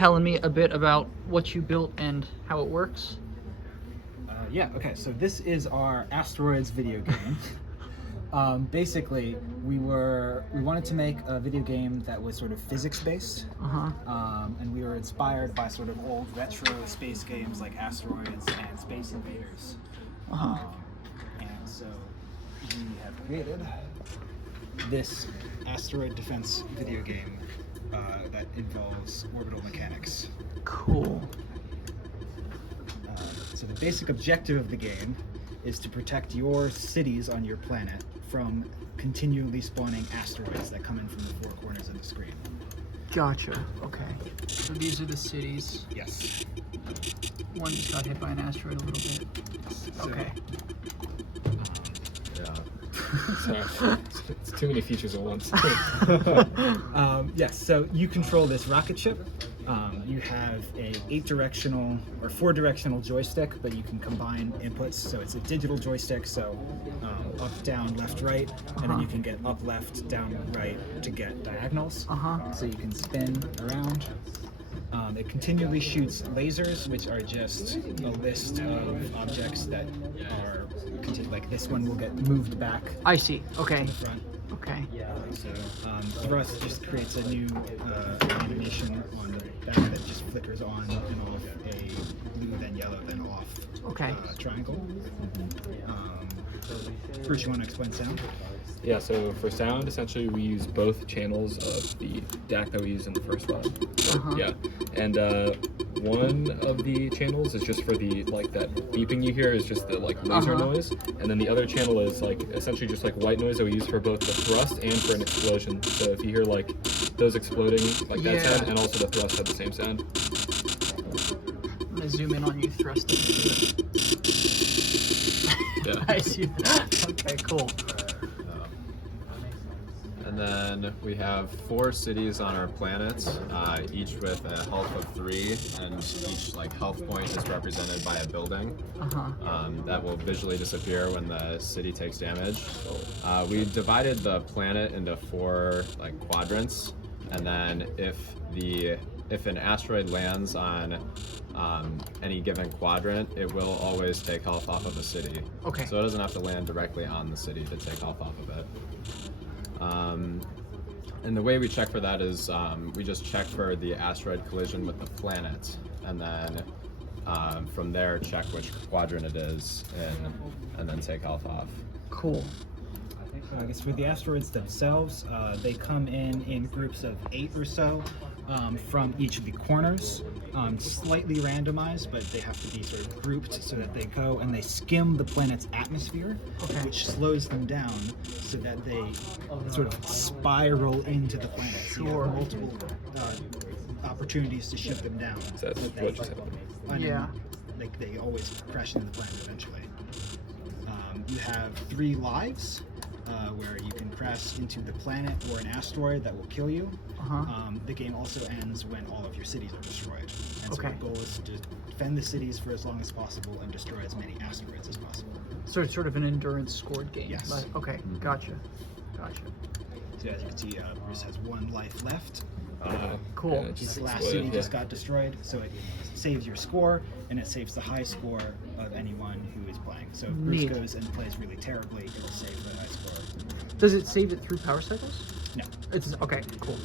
telling me a bit about what you built and how it works? Yeah, okay, so this is our Asteroids video game. Basically, we wanted to make a video game that was sort of physics-based, and we were inspired by sort of old retro space games like Asteroids and Space Invaders. And so we have created this asteroid defense video game that involves orbital mechanics. Cool. So the basic objective of the game is to protect your cities on your planet from continually spawning asteroids that come in from the four corners of the screen. Gotcha. Okay. So these are the cities. Yes. One just got hit by an asteroid a little bit. So, Okay. Sorry. It's too many features at once. Yes, so you control this rocket ship. You have a 8-directional or 4-directional joystick, but you can combine inputs. So it's a digital joystick, so up, down, left, right, and then you can get up, left, down, right to get diagonals. So you can spin around. It continually shoots lasers, which are just a list of objects that are like this one will get moved back. I see. Okay. To the front. Okay. So thrust just creates a new animation on the back that just flickers on and off a blue, then yellow, then off triangle. Bruce, you want to explain sound? Yeah, so for sound, essentially we use both channels of the DAC that we used in the first one. So, yeah, and one of the channels is just for the that beeping you hear is just the laser noise, and then the other channel is essentially just white noise that we use for both the thrust and for an explosion. So if you hear those exploding, that sound, and also the thrust have the same sound. I'm gonna zoom in on you thrusting. Yeah. I see that. Okay, cool. And then we have 4 cities on our planet, each with a health of 3, and each health point is represented by a building that will visually disappear when the city takes damage. We divided the planet into 4 quadrants, and then if an asteroid lands on any given quadrant, it will always take health off of a city. Okay. So it doesn't have to land directly on the city to take health off of it. And the way we check for that is we just check for the asteroid collision with the planet, and then from there check which quadrant it is, and then take health off. Cool. I guess for the asteroids themselves, they come in groups of 8 or so from each of the corners, slightly randomized, but they have to be sort of grouped so that they go and they skim the planet's atmosphere, which slows them down so that they sort of spiral into the planet. So you have multiple opportunities to shoot them down. So that's what just happened. Yeah. They always crash into the planet eventually. You have 3 lives. Where you can crash into the planet or an asteroid that will kill you. The game also ends when all of your cities are destroyed. And so the goal is to defend the cities for as long as possible and destroy as many asteroids as possible. So it's sort of an endurance scored game. Yes. Okay, gotcha. So as you can see, Bruce has 1 life left. Cool. Yeah, His last city just got destroyed, so it saves your score, and it saves the high score of anyone who is playing. So if Bruce goes and plays really terribly, it'll save the high score. Does it save it through power cycles? No. It's okay, cool.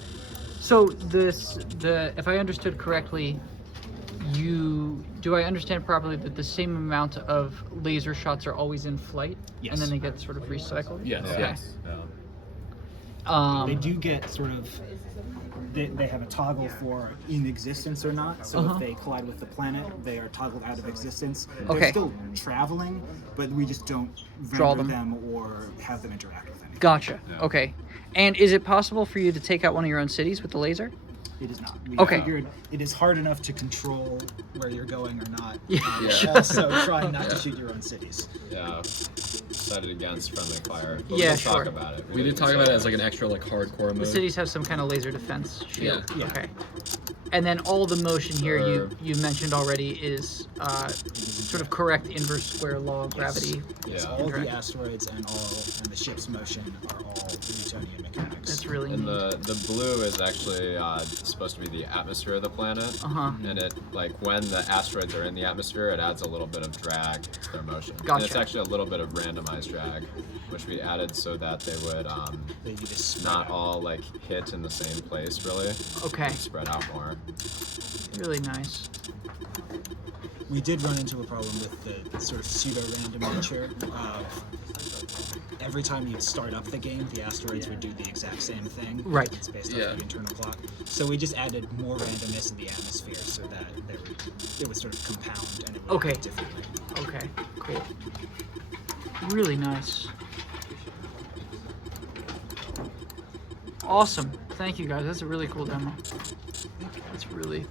So if I understood correctly, do I understand properly that the same amount of laser shots are always in flight? Yes. And then they get sort of recycled? Yes. Okay. Yes. They do get sort of, they have a toggle for in existence or not. So if they collide with the planet, they are toggled out of existence. They're still traveling, but we just don't render them or have them interact with anything. Gotcha. Yeah. Okay. And is it possible for you to take out one of your own cities with the laser? It is not. We Okay. figured it is hard enough to control where you're going or not. Yeah. Also, trying not to shoot your own cities. Yeah, set it against friendly fire. But Yeah, we'll sure. talk about it. We did talk about it as an extra hardcore mode. The cities have some kind of laser defense shield. Yeah. Okay. And then all the motion here you mentioned already is sort of correct inverse square law of gravity. Yes, Yeah. all the asteroids and the ship's motion are all Newtonian mechanics. That's really And neat. the blue is actually supposed to be the atmosphere of the planet. And it, like, when the asteroids are in the atmosphere, it adds a little bit of drag to their motion. And it's Gotcha. actually a little bit of randomized drag, which we added so that they would They just spread not out. all like hit in the same place, really. Okay, Spread out more. really nice. We did run into a problem with the sort of pseudo-random nature of every time you'd start up the game, the asteroids would do the exact same thing. Right. It's based on Yeah. the internal clock. So we just added more randomness in the atmosphere so that it would sort of compound and it would Okay. act differently. Okay, cool. Really nice. Awesome. Thank you guys. That's a really cool demo. That's really